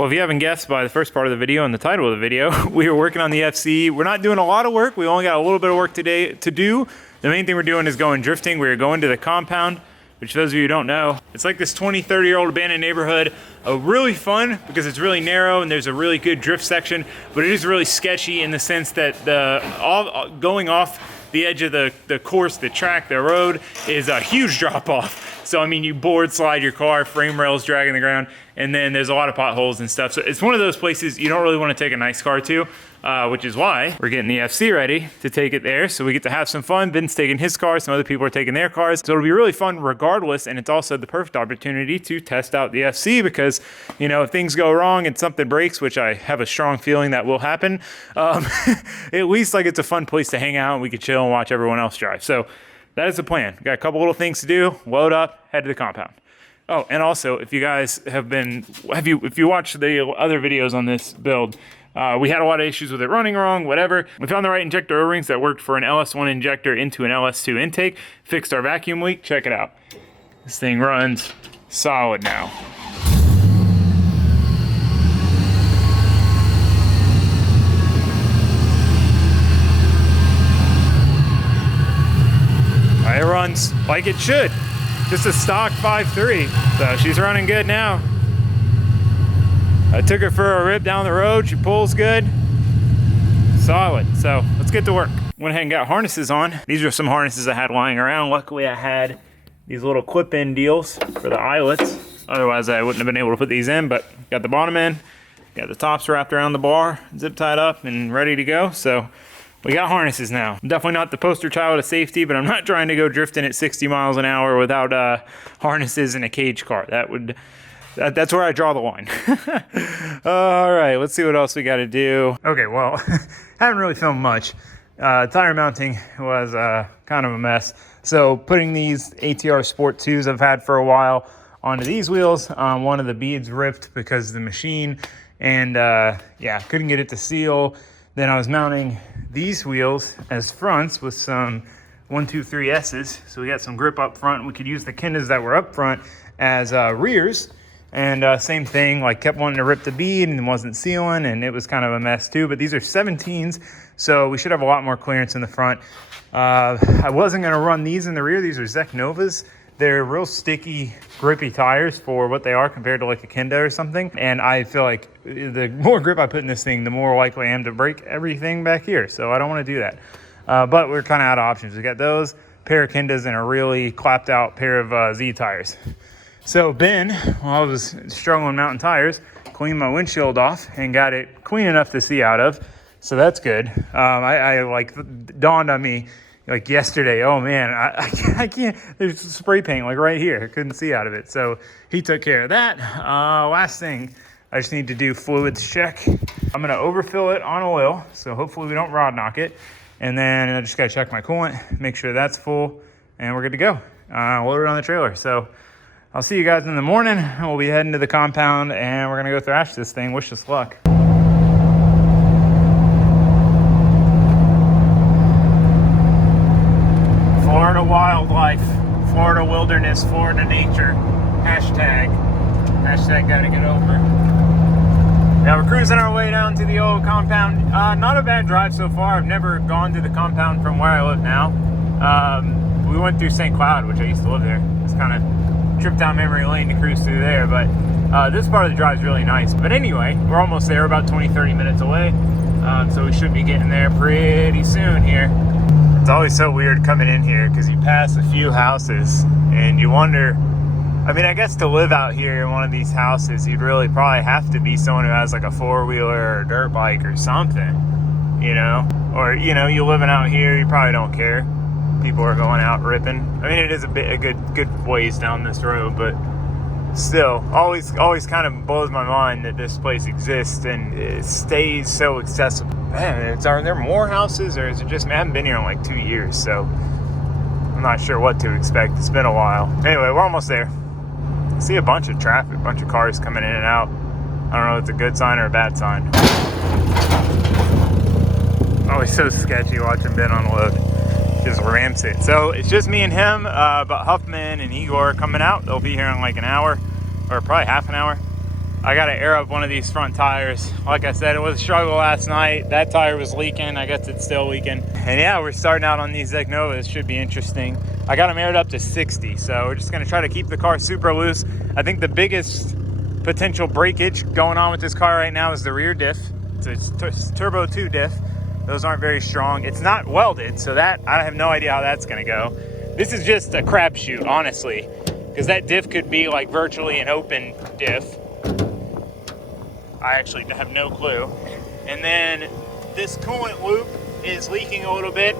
Well, if you haven't guessed by the first part of the video and the title of the video, we were working on the FC. We're not doing a lot of work. We only got a little bit of work today to do. The main thing we're doing is going drifting. We're going to the compound, which those of you who don't know, it's like this 20, 30-year-old abandoned neighborhood. Really fun because it's really narrow and there's a really good drift section, but it is really sketchy in the sense that going off the edge of the course, the track, the road is a huge drop off. So, I mean, you board slide your car, frame rails dragging the ground, and then there's a lot of potholes and stuff. So it's one of those places you don't really want to take a nice car to, which is why we're getting the FC ready to take it there. So we get to have some fun. Ben's taking his car, some other people are taking their cars. So it'll be really fun regardless, and it's also the perfect opportunity to test out the FC because, you know, if things go wrong and something breaks, which I have a strong feeling that will happen, at least like it's a fun place to hang out and we could chill and watch everyone else drive. So that is the plan. Got a couple little things to do, load up, head to the compound. Oh, and also, if you guys if you watched the other videos on this build, we had a lot of issues with it running wrong, whatever. We found the right injector O-rings that worked for an LS1 injector into an LS2 intake, fixed our vacuum leak, check it out. This thing runs solid now. It runs like it should. Just a stock 5.3, so she's running good now. I took her for a rip down the road. She pulls good, solid. So let's get to work. Went ahead and got harnesses on. These are some harnesses I had lying around. Luckily I had these little clip-in deals for the eyelets. Otherwise I wouldn't have been able to put these in, but got the bottom in, got the tops wrapped around the bar, zip tied up and ready to go. So we got harnesses now. I'm definitely not the poster child of safety, but I'm not trying to go drifting at 60 miles an hour without harnesses in a cage car. That's where I draw the line. All right, let's see what else we got to do. Okay, well, haven't really filmed much. Tire mounting was kind of a mess. So putting these ATR Sport 2s I've had for a while onto these wheels, one of the beads ripped because of the machine, and yeah, couldn't get it to seal. Then I was mounting these wheels as fronts with some 123S's. So we got some grip up front. We could use the Kendas that were up front as rears. And same thing, like kept wanting to rip the bead and wasn't sealing, and it was kind of a mess too. But these are 17s, so we should have a lot more clearance in the front. I wasn't gonna run these in the rear. These are Zek Novas. They're real sticky, grippy tires for what they are compared to like a Kenda or something. And I feel like the more grip I put in this thing, the more likely I am to break everything back here. So I don't want to do that. But we're kind of out of options. We got those, pair of Kendas, and a really clapped out pair of Z tires. So Ben, while I was struggling mounting tires, cleaned my windshield off and got it clean enough to see out of. So that's good. I like dawned on me like yesterday, oh man, I can't, there's spray paint like right here. I couldn't see out of it. So he took care of that. Last thing, I just need to do fluids check. I'm gonna overfill it on oil, so hopefully we don't rod knock it. And then I just gotta check my coolant, make sure that's full, and we're good to go. Load it on the trailer. So I'll see you guys in the morning. We'll be heading to the compound and we're gonna go thrash this thing. Wish us luck. Florida wildlife, Florida wilderness, Florida nature. Hashtag gotta get over. Now we're cruising our way down to the old compound. Not a bad drive so far. I've never gone to the compound from where I live now. We went through St. Cloud, which I used to live there. It's kind of trip down memory lane to cruise through there, but this part of the drive is really nice. But anyway, we're almost there, about 20-30 minutes away. So we should be getting there pretty soon here. It's always so weird coming in here because you pass a few houses and you wonder, I mean, I guess to live out here in one of these houses, you'd really probably have to be someone who has like a four-wheeler or a dirt bike or something, you know? Or, you know, you living out here, you probably don't care. People are going out ripping. I mean, it is a good ways down this road, but still, always kind of blows my mind that this place exists and it stays so accessible. Man, are there more houses, or is it just, I haven't been here in like 2 years, so I'm not sure what to expect. It's been a while. Anyway, we're almost there. I see a bunch of traffic, a bunch of cars coming in and out. I don't know if it's a good sign or a bad sign. Always so sketchy watching Ben unload. Just ramps it. So it's just me and him, but Huffman and Igor are coming out. They'll be here in like an hour, or probably half an hour. I gotta air up one of these front tires. Like I said, it was a struggle last night. That tire was leaking. I guess it's still leaking. And yeah, we're starting out on these Novas. Should be interesting. I got them aired up to 60, so we're just gonna try to keep the car super loose. I think the biggest potential breakage going on with this car right now is the rear diff. It's a Turbo 2 diff. Those aren't very strong. It's not welded, so that I have no idea how that's gonna go. This is just a crapshoot, honestly, because that diff could be like virtually an open diff. I actually have no clue. And then this coolant loop is leaking a little bit,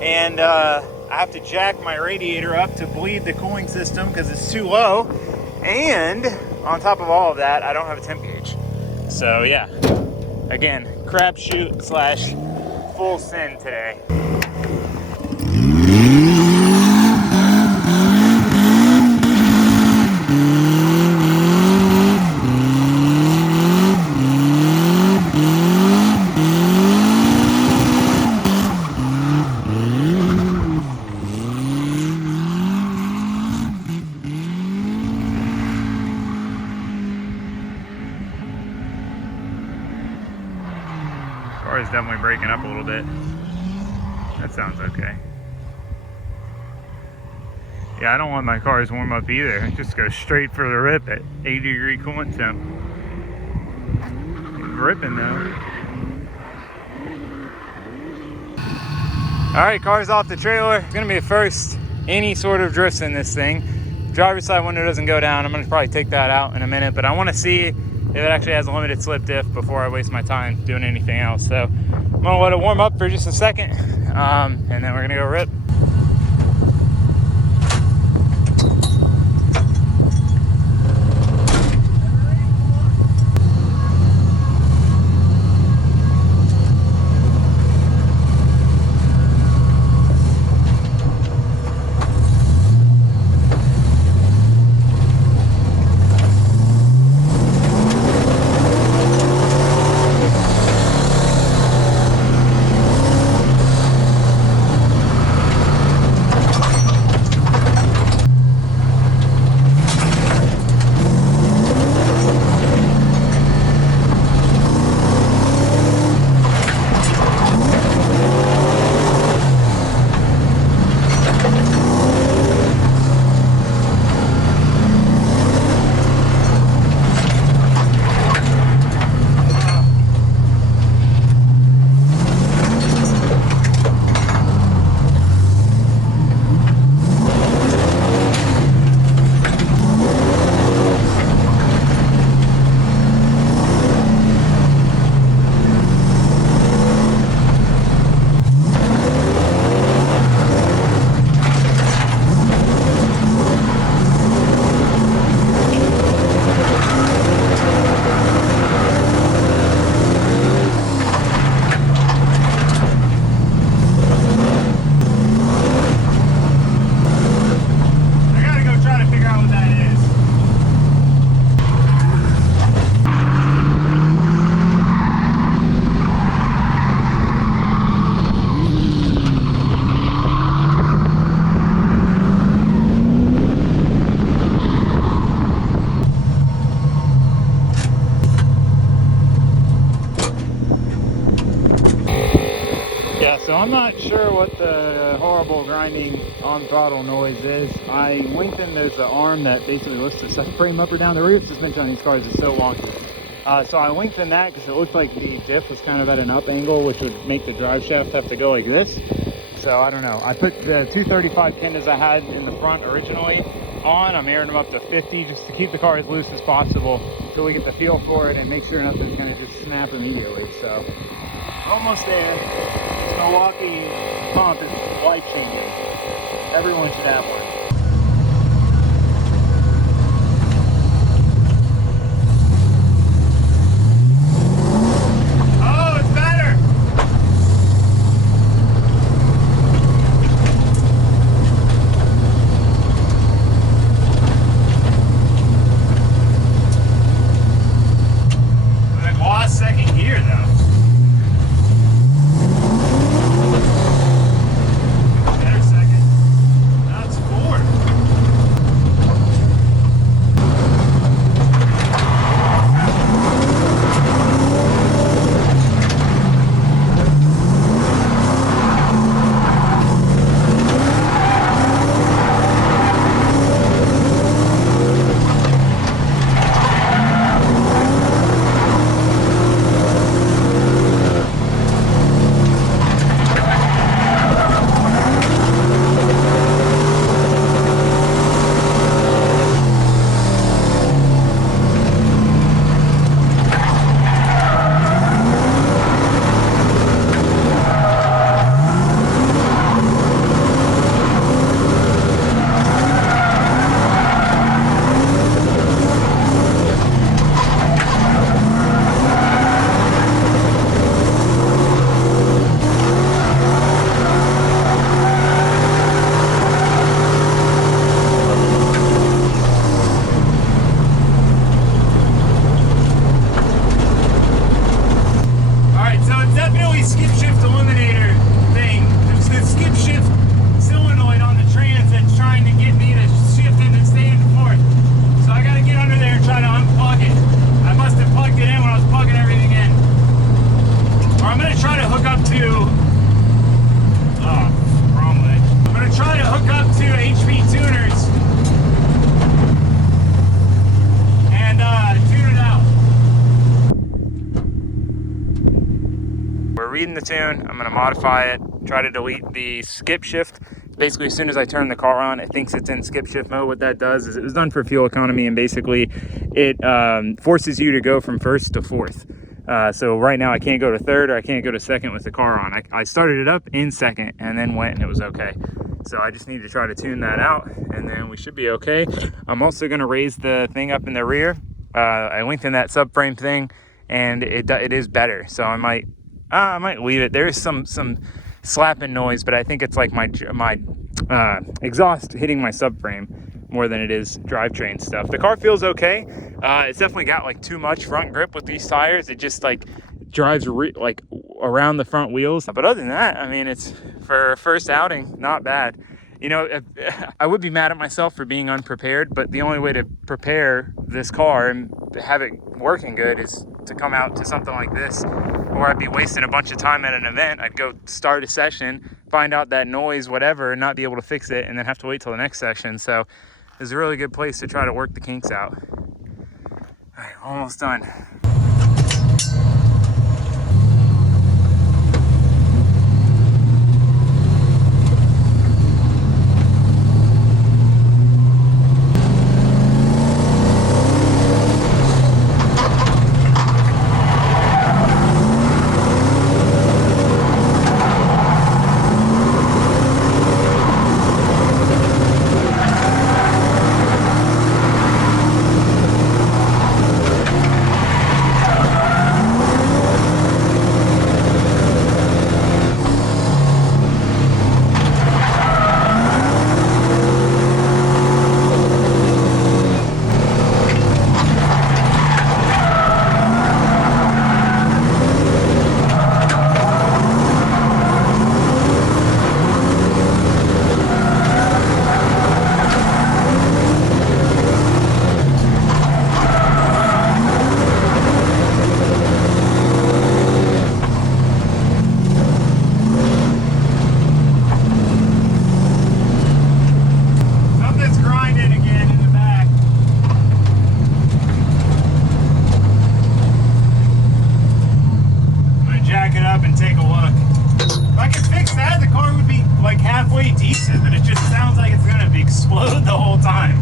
and I have to jack my radiator up to bleed the cooling system because it's too low. And on top of all of that, I don't have a temp gauge. So yeah, again, crapshoot slash full sin today. Car is definitely breaking up a little bit. That sounds okay. Yeah, I don't want my cars warm up either. It just goes straight for the rip at 80-degree coolant temp. It's ripping though. All right, car's off the trailer. It's gonna be a first any sort of drifts in this thing. Driver's side window doesn't go down. I'm gonna probably take that out in a minute, but I wanna see if it actually has a limited slip diff before I waste my time doing anything else. So I'm gonna let it warm up for just a second, and then we're gonna go rip. So I'm not sure what the horrible grinding on throttle noise is. I lengthened, there's an arm that basically lifts the subframe up or down. The rear suspension on these cars is so long. So I lengthened that because it looked like the diff was kind of at an up angle, which would make the drive shaft have to go like this. So I don't know. I put the 235 pindas I had in the front originally on. I'm airing them up to 50 just to keep the car as loose as possible until we get the feel for it and make sure nothing's going to just snap immediately. So almost there. Milwaukee pump is life-changing. Everyone should have one. Fourth. tighten the tune. I'm gonna modify it, try to delete the skip shift. Basically, as soon as I turn the car on, it thinks it's in skip shift mode. What that does is it was done for fuel economy, and basically it forces you to go from first to fourth. So right now I can't go to third or I can't go to second with the car on. I started it up in second and then went and it was okay. So I just need to try to tune that out and then we should be okay. I'm also gonna raise the thing up in the rear. I lengthened that subframe thing and it is better. So I might leave it. There is some slapping noise, but I think it's like my exhaust hitting my subframe more than it is drivetrain stuff. The car feels okay. It's definitely got like too much front grip with these tires. It just like drives like around the front wheels. But other than that, I mean, it's for a first outing, not bad. You know, I would be mad at myself for being unprepared, but the only way to prepare this car and have it working good is to come out to something like this, or I'd be wasting a bunch of time at an event. I'd go start a session, find out that noise, whatever, and not be able to fix it, and then have to wait till the next session. So it's a really good place to try to work the kinks out. All right, almost done. Decent, but it just sounds like it's gonna explode the whole time.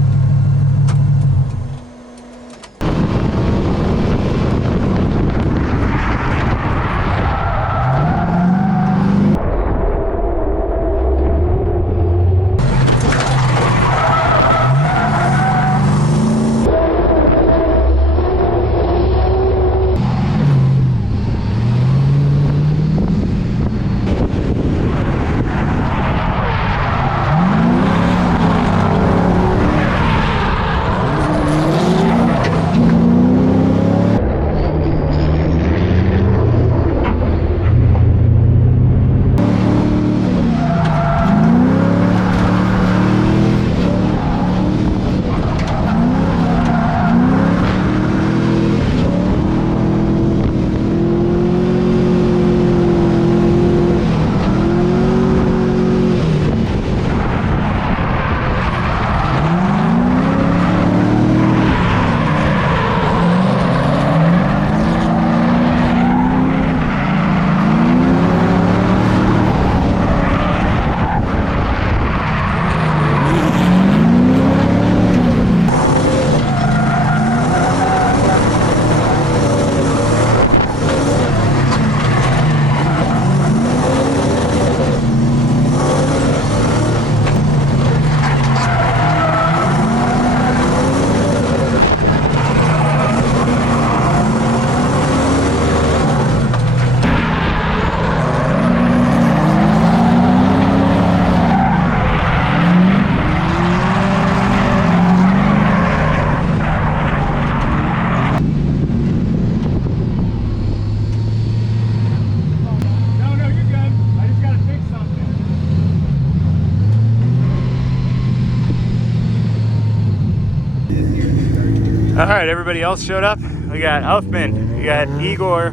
All right, everybody else showed up. We got Huffman, we got Igor,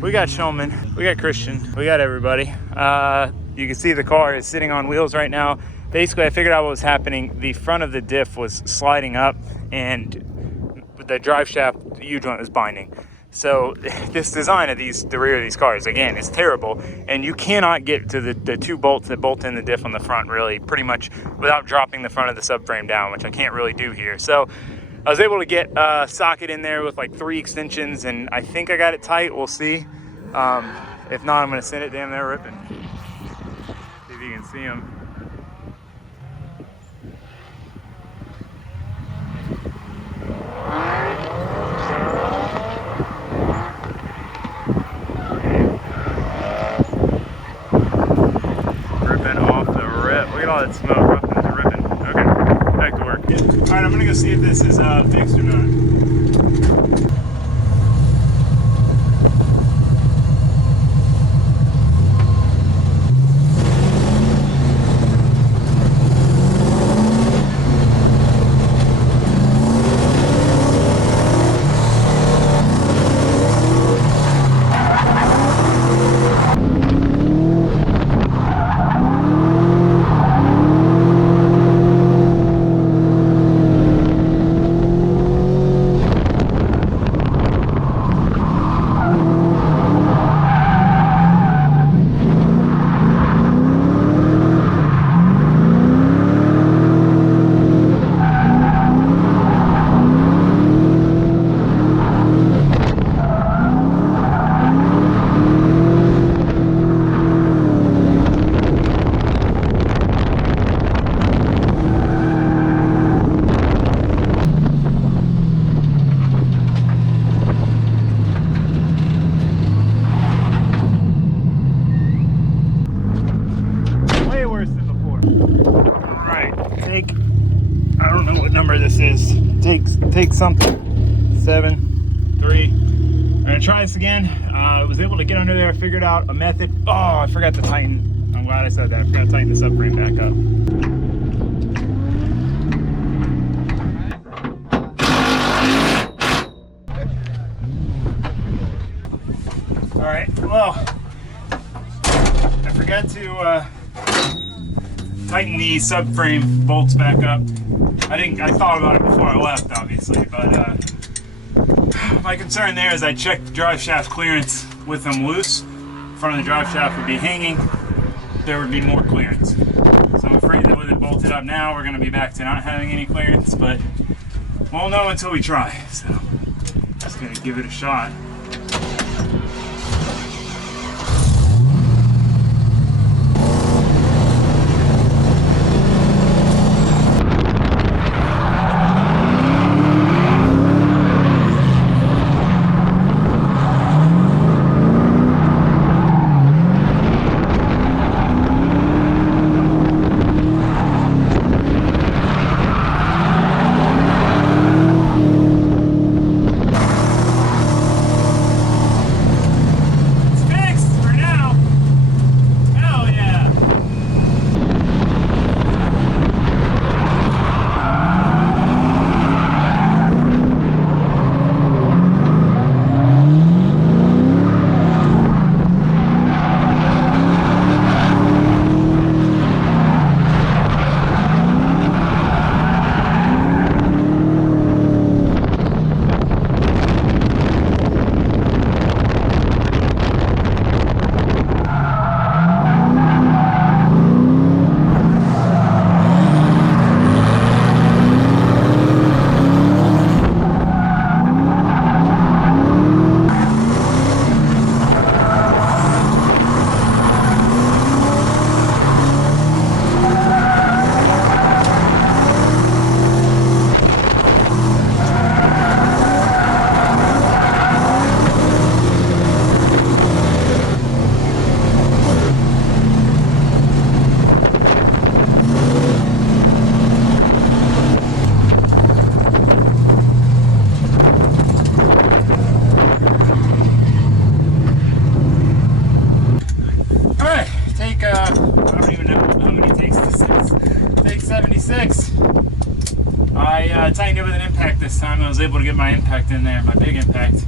we got Shulman, we got Christian, we got everybody. You can see the car is sitting on wheels right now. Basically, I figured out what was happening. The front of the diff was sliding up and the drive shaft U-joint was binding. So this design of the rear of these cars, again, is terrible, and you cannot get to the two bolts that bolt in the diff on the front really pretty much without dropping the front of the subframe down, which I can't really do here. So I was able to get a socket in there with like 3 extensions, and I think I got it tight. We'll see. If not, I'm gonna send it. Damn, they're ripping. See if you can see them. Ripping off the rip. Look at all that smoke. Nothing is ripping. Okay, back to work. Yeah. All right, I'm gonna go see if this is fixed or not. I don't know what number this is. Take something. 7, 3. I'm gonna try this again. I was able to get under there, figured out a method. Oh, I forgot to tighten. I'm glad I said that. I forgot to tighten the subframe back up. All right, well, I forgot to tighten the subframe bolts back up. I thought about it before I left, obviously, but my concern there is I checked the drive shaft clearance with them loose. Front of the drive shaft would be hanging. There would be more clearance. So I'm afraid that with it bolted up now, we're gonna be back to not having any clearance, but we'll know until we try. So just gonna give it a shot. I tightened it with an impact this time. I was able to get my impact in there, my big impact.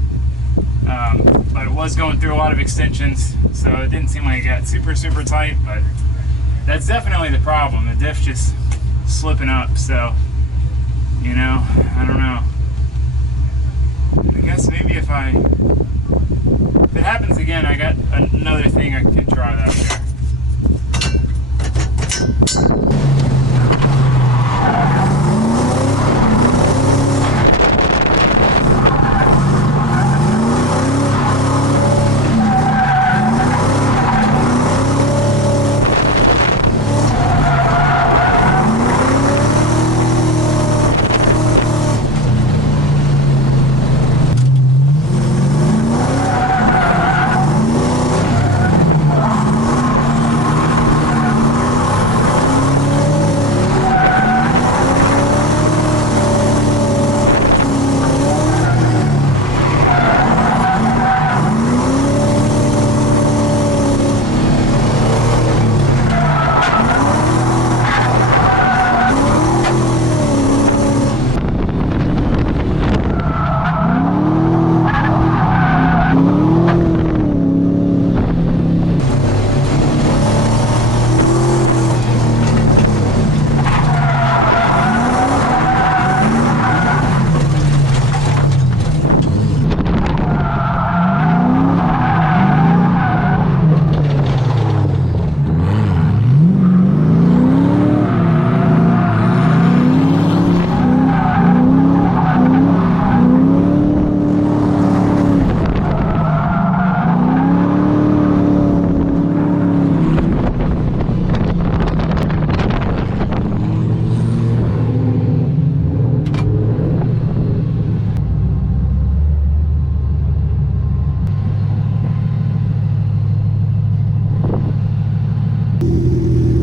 But it was going through a lot of extensions, so it didn't seem like it got super tight, but that's definitely the problem. The diff just slipping up, so, you know, I don't know. I guess maybe if it happens again, I got another thing I can try out there.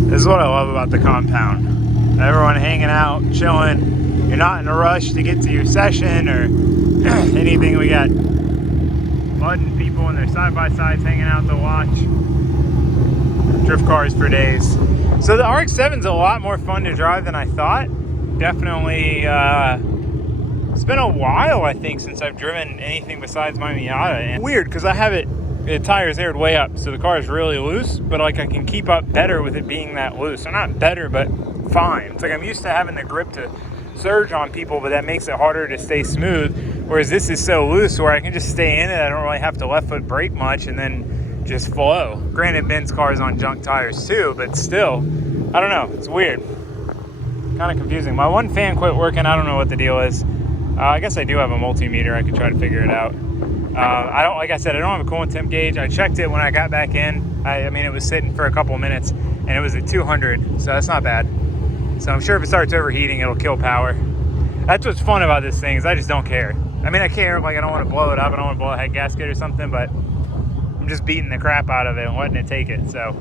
This is what I love about the compound. Everyone hanging out, chilling. You're not in a rush to get to your session or anything. We got Bud and people in their side-by-sides hanging out to watch. Drift cars for days. So the RX7's a lot more fun to drive than I thought. Definitely, it's been a while, I think, since I've driven anything besides my Miata. And weird, because I have the tires aired way up, so the car is really loose, but like I can keep up better with it being that loose. So not better, but fine. It's like I'm used to having the grip to surge on people, but that makes it harder to stay smooth, whereas this is so loose where I can just stay in it. I don't really have to left foot brake much and then just flow. Granted, Ben's car is on junk tires too, but still, I don't know, it's weird. Kind of confusing. My one fan quit working. I don't know what the deal is. I guess I do have a multimeter. I could try to figure it out. Like I said, I don't have a coolant temp gauge. I checked it when I got back in. I mean, it was sitting for a couple minutes and it was at 200, so that's not bad. So I'm sure if it starts overheating, it'll kill power. That's what's fun about this thing, is I just don't care. I mean, I care, like I don't want to blow it up. I don't want to blow a head gasket or something, but I'm just beating the crap out of it and letting it take it. So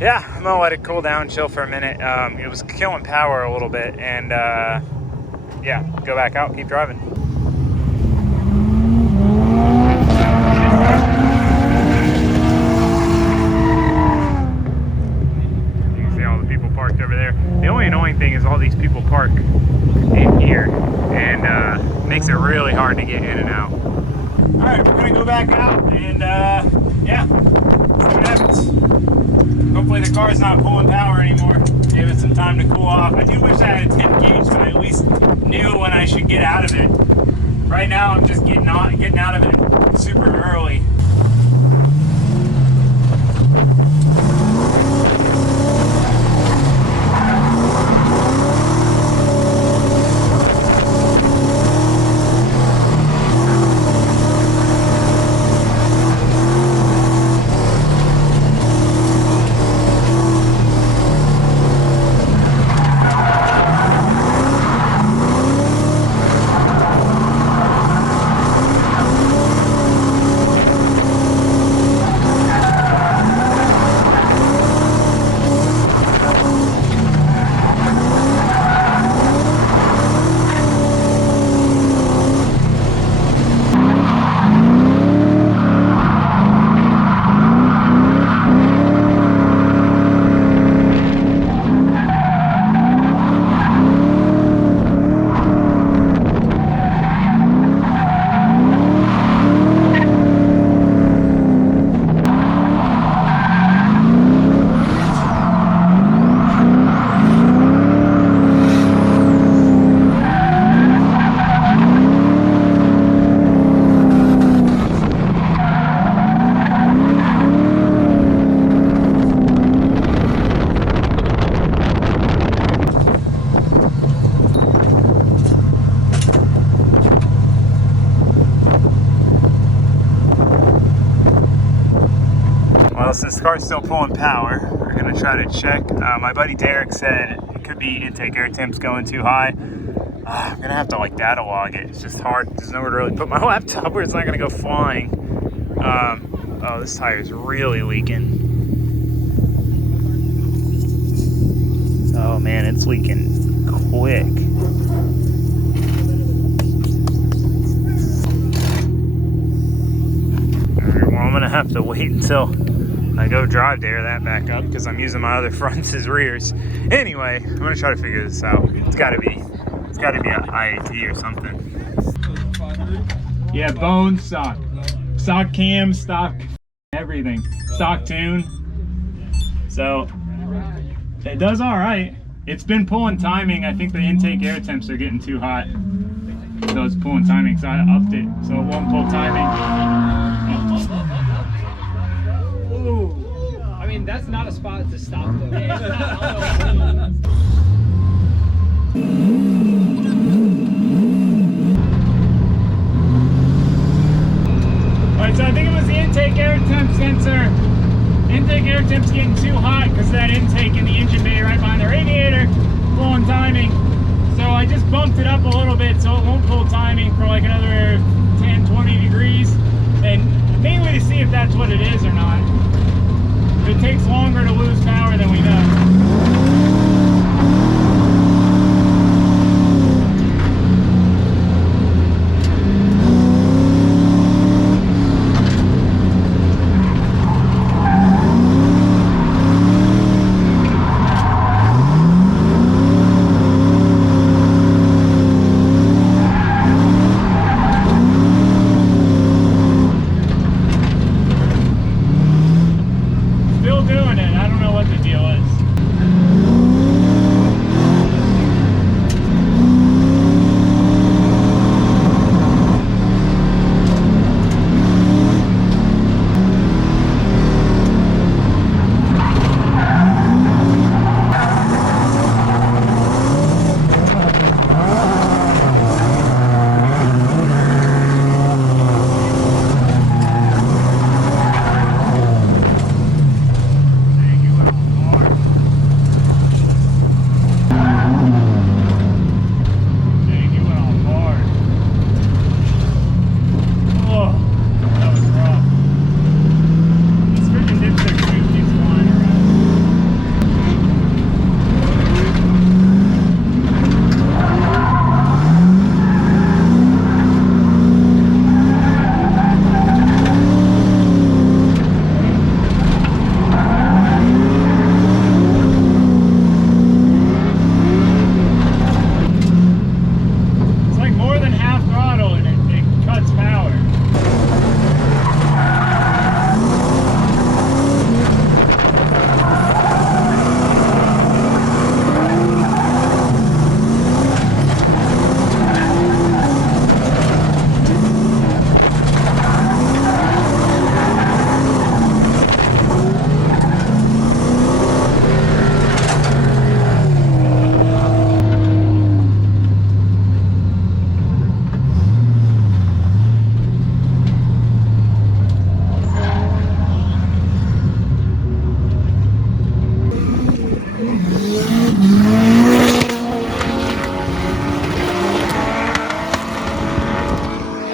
yeah, I'm gonna let it cool down, chill for a minute. It was killing power a little bit, and yeah, go back out, keep driving. You can see all the people parked over there. The only annoying thing is all these people park in here, and makes it really hard to get in and out. All right, we're gonna go back out and yeah, see what happens. Hopefully the car's not pulling power anymore. Give it some time to cool off. I do wish I had a temp gauge so I at least knew when I should get out of it. Right now I'm just getting out of it super early. this car's still pulling power. We're gonna try to check. My buddy Derek said it could be intake air temps going too high. I'm gonna have to like data log it. It's just hard. There's nowhere to really put my laptop where it's not gonna go flying. Oh, this tire is really leaking. Oh man, it's leaking quick. Alright, well I'm gonna have to wait until I go drive to air that back up because I'm using my other fronts as rears. Anyway, I'm gonna try to figure this out. It's gotta be an IAT or something. Yeah, bone stock. Stock cam, stock everything. Stock tune. So it does all right. It's been pulling timing. I think the intake air temps are getting too hot. So it's pulling timing, so I upped it. So it won't pull timing. Ooh. I mean, that's not a spot to stop though. Alright, so I think it was the intake air temp sensor. Intake air temp's getting too hot because of that intake in the engine bay right behind the radiator, pulling timing. So I just bumped it up a little bit so it won't pull timing for like another 10, 20 degrees. And mainly to see if that's what it is or not. If it takes longer to lose power than we know.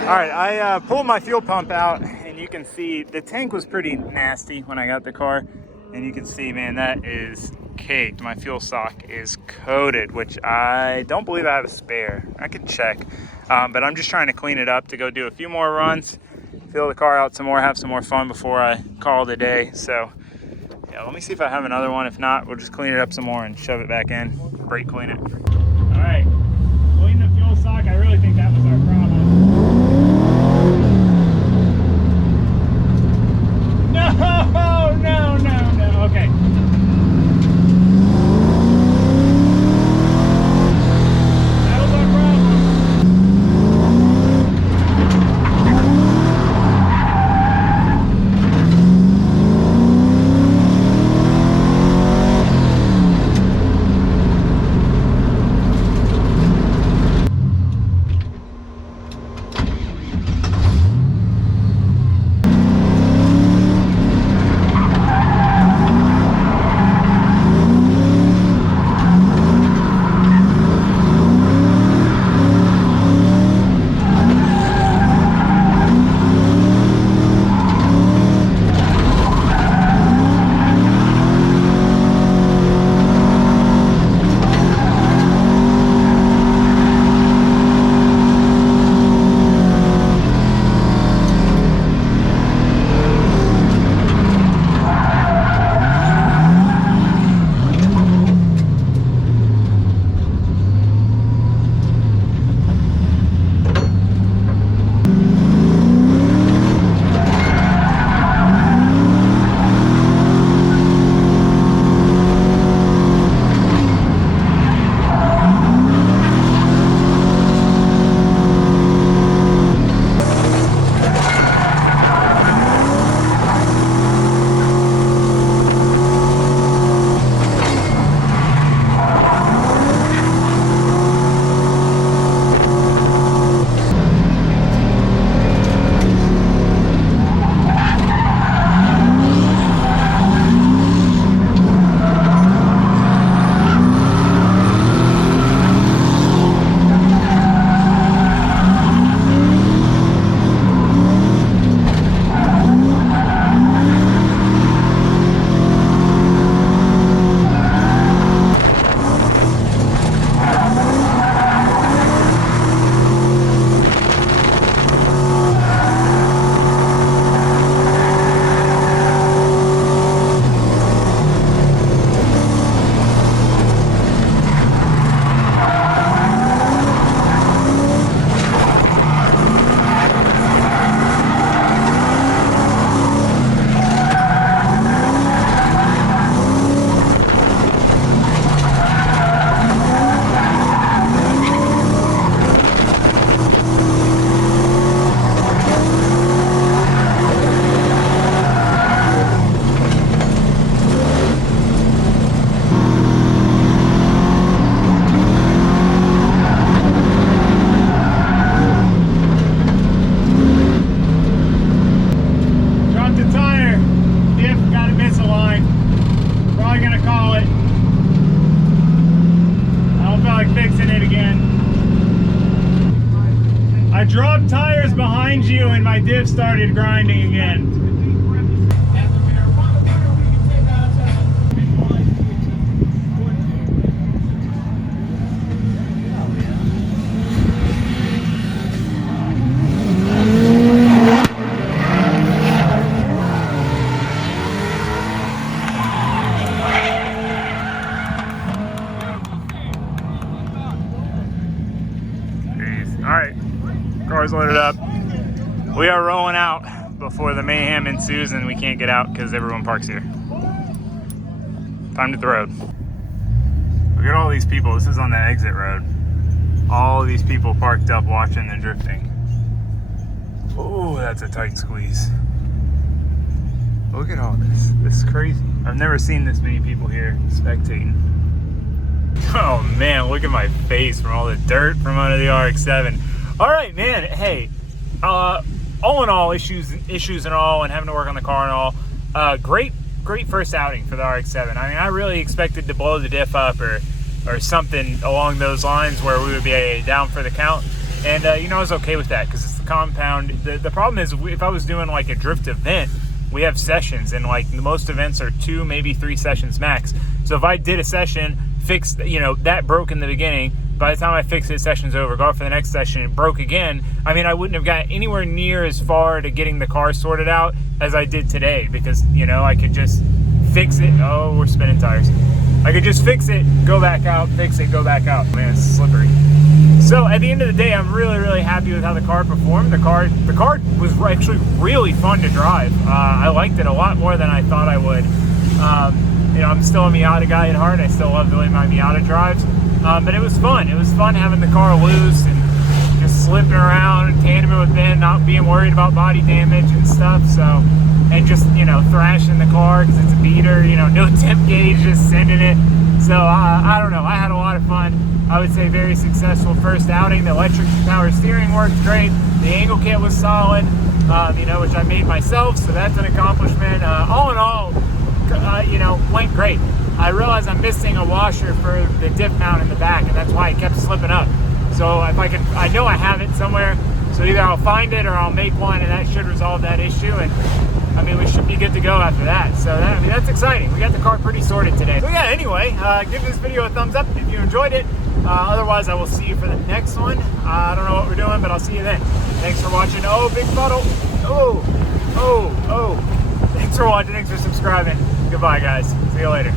Alright, I pulled my fuel pump out and you can see the tank was pretty nasty when I got the car. And you can see, man, that is caked. My fuel sock is coated, which I don't believe I have a spare. I could check, but I'm just trying to clean it up to go do a few more runs, fill the car out some more, have some more fun before I call it a day. So yeah, let me see if I have another one. If not, we'll just clean it up some more and shove it back in, brake clean it. All right, clean the fuel sock. I really think that was our problem. No, okay. That was our problem. fixing it again. I dropped tires behind you and my diff started grinding again. Alright, car's loaded up. We are rolling out before the mayhem ensues and we can't get out because everyone parks here. Time to hit the road. Look at all these people. This is on the exit road. All these people parked up watching the drifting. Oh, that's a tight squeeze. Look at all this. This is crazy. I've never seen this many people here spectating. Oh man, look at my face from all the dirt from under the RX7. All right, man. Hey, all in all, issues and all, and having to work on the car and all. Great first outing for the RX7. I mean, I really expected to blow the diff up or something along those lines where we would be down for the count. And you know, I was okay with that because it's the compound. The problem is if I was doing like a drift event, we have sessions, and like most events are 2, maybe 3 sessions max. So if I did a session, fixed, you know, that broke in the beginning, by the time I fixed it, session's over, go for the next session, it broke again. I mean, I wouldn't have got anywhere near as far to getting the car sorted out as I did today because, you know, I could just fix it. Oh, we're spinning tires. I could just fix it, go back out, fix it, go back out. Man, it's slippery. So at the end of the day, I'm really, really happy with how the car performed. The car was actually really fun to drive. I liked it a lot more than I thought I would. You know, I'm still a Miata guy at heart. I still love the way my Miata drives. But it was fun. It was fun having the car loose and just slipping around and tandeming with Ben, not being worried about body damage and stuff. So, and just, you know, thrashing the car because it's a beater, you know, no temp gauge, just sending it. So I don't know. I had a lot of fun. I would say very successful first outing. The electric power steering worked great. The angle kit was solid, you know, which I made myself. So that's an accomplishment. All in all, you know, went great. I realized I'm missing a washer for the diff mount in the back, and that's why it kept slipping up. So if I can, I know I have it somewhere, so either I'll find it or I'll make one, and that should resolve that issue. And I mean, we should be good to go after that. So that, I mean, that's exciting. We got the car pretty sorted today. So yeah, anyway, give this video a thumbs up if you enjoyed it. Otherwise, I will see you for the next one. I don't know what we're doing, but I'll see you then. Thanks for watching. Oh, big puddle. Oh. Thanks for watching. Thanks for subscribing. Goodbye, guys. See you later.